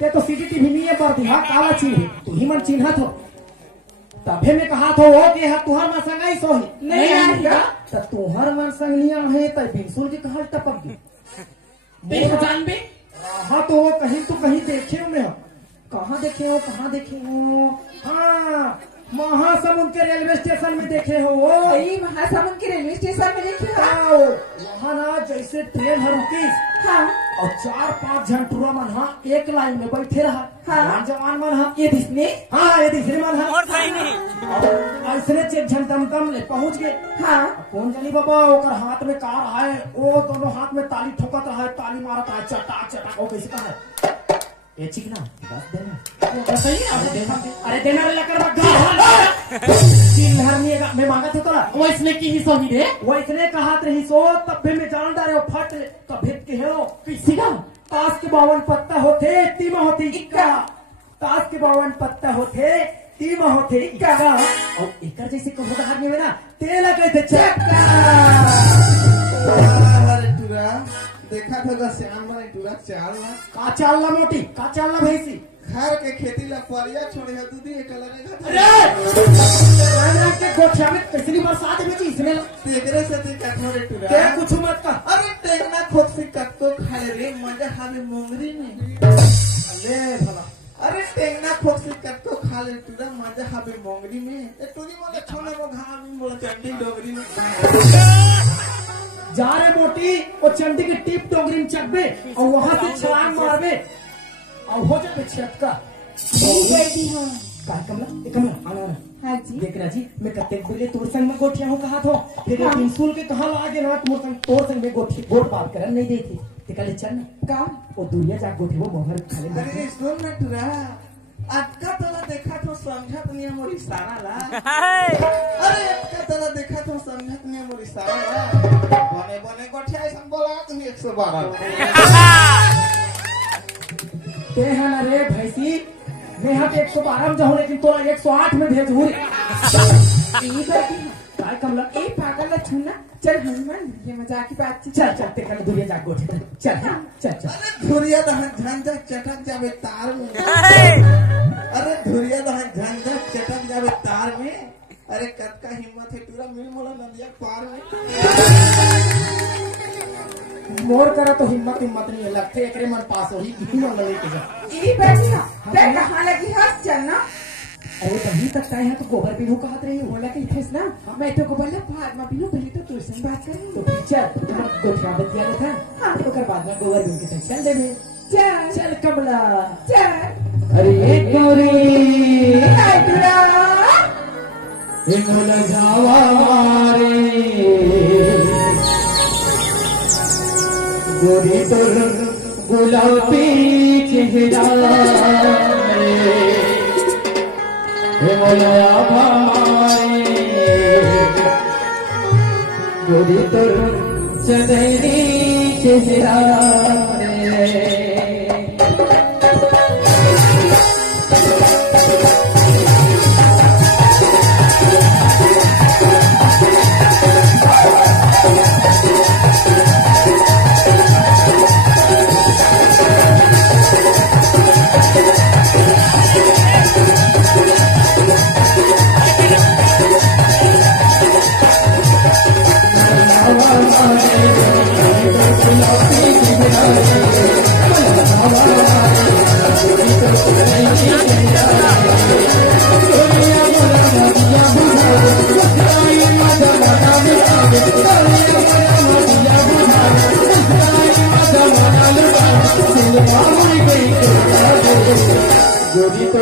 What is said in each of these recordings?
ते तो सीसीटीवी नहीं है पर दिहा काला चीज है तू ही मन चिन्हत हो तभे में कहा था वो कि हा तुहर मन संग आई सोही नहीं आएगा तो तुहर मन संग लिया है तो बिंसुल जी कहल टपक गई देख जान बे हाँ तो वो कहीं तो कहीं देखे हो मैं कहाँ देखे हो हाँ महासमुंद के रेलवे स्टेशन में देखे हो वो महासमुंद के रेलवे स्टेशन में देखे हो वहाँ ना जैसे ट्रेन है रुकी हाँ और 4-5 जन टूरा मन हाँ एक लाइन में बैठे रहा हाँ जवान मन हाँ ये दिसने हाँ ये दिसने मन हाँ और सही नहीं ऐसने चेक झन दम ले पहुँच गए हाँ कौन जानी बाबा ओकर हाथ में कार है वो दोनों हाथ में ताली ठोकत रहा है ताली मारत है चटाक चटाक वो कैसे कहा है ये चिकना बस देना सही है अरे देना रे लकर बग्गा तीन हरनिएगा मैं मांगा था तोरा वो इसने की ही सोही रे वो इसने कहा रही सो तब भी मैं जान डारे फट तब भेद के हेलो किसी का ताश के 52 पत्ता होते तीमा होती इक्का ताश के 52 पत्ता होते तीमा होते इक्का और एकर जैसे कहो हारने में ना तेल कहते चक्का देखा था श्याम टूरा चाल ला मोटी का चाल ला भैंसी घर के खेती ला परिया छोड़े है दूधी एक अरे राम के गोठिया में कितनी बरसात में जी इसमें तेरे से ते कठो रे टूरा ते कुछ मत का अरे टेंगना खुद से कत्तो खाए रे मजा हावे मोंगरी में ले भला अरे टेंगना खुद से कत्तो खा ले टूरा मजा हावे मोंगरी में ए टूरी मोले छोने वो घाम में मोला चंडी डोगरी में जा रे मोटी और चंडी के टिप डोगरी में चकबे और वहां से छलांग मारबे और हो जाए छक्का कमला आना हाँ जी देखना जी मैं कत्ते बोले तोर संग में गोठिया हूँ कहा था फिर इंसुल के कहा लागे ना तोर संग में गोठी गोट बात करन नहीं देती ते कल चल ना का वो दुनिया जा गोठी वो मोहर खाले अरे सुन ना टूरा अटका तला देखा तो समझत नहीं मोर इशारा ला अरे अटका तला देखा तो समझत नहीं मोर इशारा ला बने बने गोठिया ऐसा बोला तुम 112 ते है ना रे भैंसी मैं यहाँ पे 112 में जाऊँ लेकिन तोरा 108 में भेज हूँ काय कमला ए पागल ला छूना चल हनुमान ये मजाक की बात थी चल चल ते कल दुनिया जा गोठी चल चल चल अरे धुरिया दहन झंझा चटक जावे तार में अरे धुरिया दहन झंझा चटक जावे तार में अरे कद का हिम्मत है पूरा मिल मोला नदिया पार में मोर करा तो हिम्मत नहीं है लगते एकरे मन पास हो ही मन लगे के जा ई बैठी ना ते कहां लगी हंस चल ना अरे तभी तक ताए हैं तो गोबर पीनू कहत रही हो बोला कि इथेस ना मैं तो को बोला बाद में पीनू पहले तो तोर संग बात करें तो चल तुम गोठिया बतिया था हां तो कर बाद में गोबर पीन के चल देबे चल चल कमला चल अरे गोरी हाय टूरा हिमल जावा मारे गोरी तोर गुलाबी चेहरा हिमलया भामारे गोरी तोर चंदेरी चेहरा गोरी तो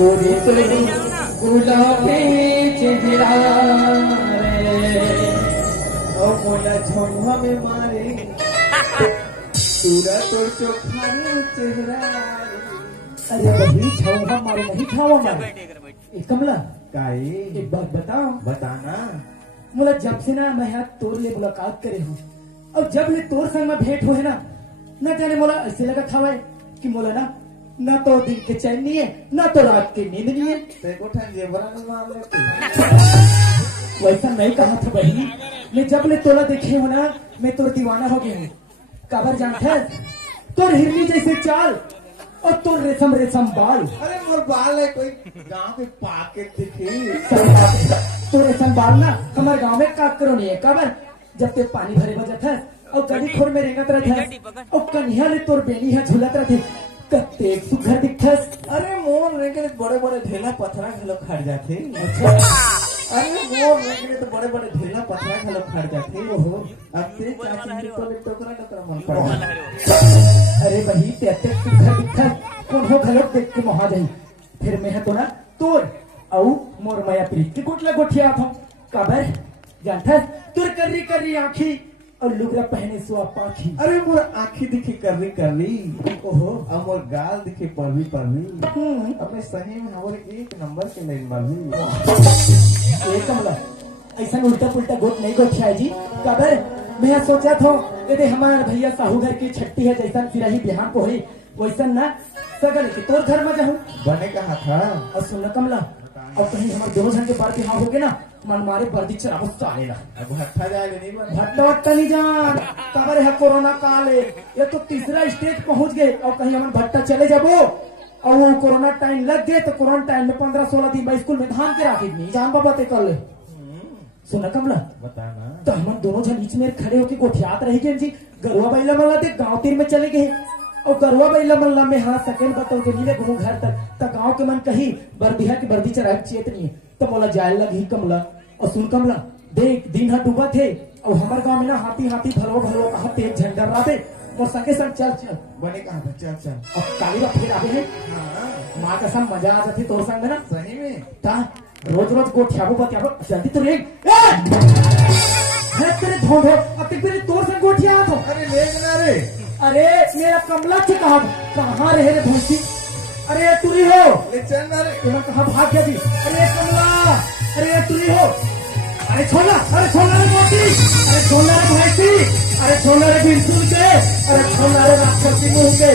गोरी तेरी गुलाबी चेहरा ओ मोला झोंका में मारे पूरा तोर चोखा चेहरा। अरे वही झोंका मारे नहीं खावा मारे ए कमला काई एक बात बताओ। बताना। मोला जब से ना मैं यहाँ तोर ले मुलाकात करे हूँ और जब ले तोर संग में भेंट हुए ना न जाने मोला ऐसे लगा था भाई कि मोला ना तो दिन के चैन नहीं है ना तो रात की नींद नहीं है। वैसा नहीं कहा था बहनी। मैं जब ले तोला देखे हो ना मैं तोर दीवाना हो गई हूँ। काबर जानता है तोर हिरनी जैसे चाल और तोर रेशम रेशम बाल। अरे मोर बाल है कोई गांव के पाके दिखे। तो रेशम बाल ना हमारे गाँव में काक करो नहीं है। काबर जब ते पानी भरे बजत है और गली खोर में रेंगत रहते और कन्या ले तोर बेनी है झूलत रहते कत्ते सुघर दिखस। अरे मोर रेंगे बड़े बड़े ढेला पत्थरा घलो खड़ जाते। अच्छा। अरे मोर रेंगे तो बड़े बड़े ढेला पत्थरा घलो खड़ जाते। ओहो अब ते चाची तो टोकरा टोकरा मन पड़ा। अरे वही ते सुघर दिखस कौन हो घलो देख के मोहा जाई। फिर मैं तो ना तोर औ मोर माया प्रीत के गुटला गोठिया था। काबर जानता तुर कररी कररी आँखी और लुगरा पहने सुआ पाखी। अरे मोर आँखी दिखी कररी कररी। ओहो अब मोर गाल दिखे परवी परवी। अपने सही में हमारे एक नंबर के लाइन मारवी। ए कमला ऐसा उल्टा पुल्टा गोट नहीं गोठिया जी। काबर मैं सोचा था यदि हमारे भैया साहू घर की छट्टी है जैसा फिर ही बिहान को हुई वैसा ना सगल के तोर घर में जाऊँ बने कहा था। और सुन कमला और कहीं हमारे दोनों जन के बार बिहार हो गए ना मन मारे बर्दी चराबो चालेगा। अब भट्टा जाएगा नहीं बन भट्टा वट्टा नहीं जान। काबर है कोरोना काल है ये तो तीसरा स्टेज पहुंच गए और कहीं हम भट्टा चले जाबो और वो कोरोना टाइम लग गए तो कोरोना टाइम में 15-16 दिन स्कूल में धान के राखी नहीं जान बाबा ते कर ले। सुना कमला बताना तो हम दोनों जन बीच में खड़े होके गोठियात रही गए जी। गरुआ बैला मला दे गाँव तीर में चले गए और गरुआ बैला मल्ला में हाँ सेकेंड बताओ के नीले घूम घर तक गाँव के मन कही बर्दिया की बर्दी चढ़ा चेत नहीं है तो मोला जाए लगी कमला। और सुन कमला देख दिन हाथ डूबा थे और हमारे गाँव में ना हाथी हाथी भलो भलो कहा तेज झंडा रहा और संगे संग चल चल बने कहा था चल चल और काली बात फिर आगे है। माँ का संग मजा आ जाती तोर संग में ना सही में ता रोज रोज गोठियाबो बतियाबो जल्दी तो रे तेरे धोंधो अब तेरे तोर संग गोठिया आ तो। अरे ले ना रे। अरे मेरा कमला से कहाँ रहे रे भूसी। अरे तुरी हो ले चल ना रे। तुम्हें कहा भाग गया जी। अरे कमला अरे तुरी हो। अरे छोला रे मोती। अरे छोला रे भैंसी। अरे छोला रे बिरसुल के। अरे छोला रे राक्षसी मुंह के।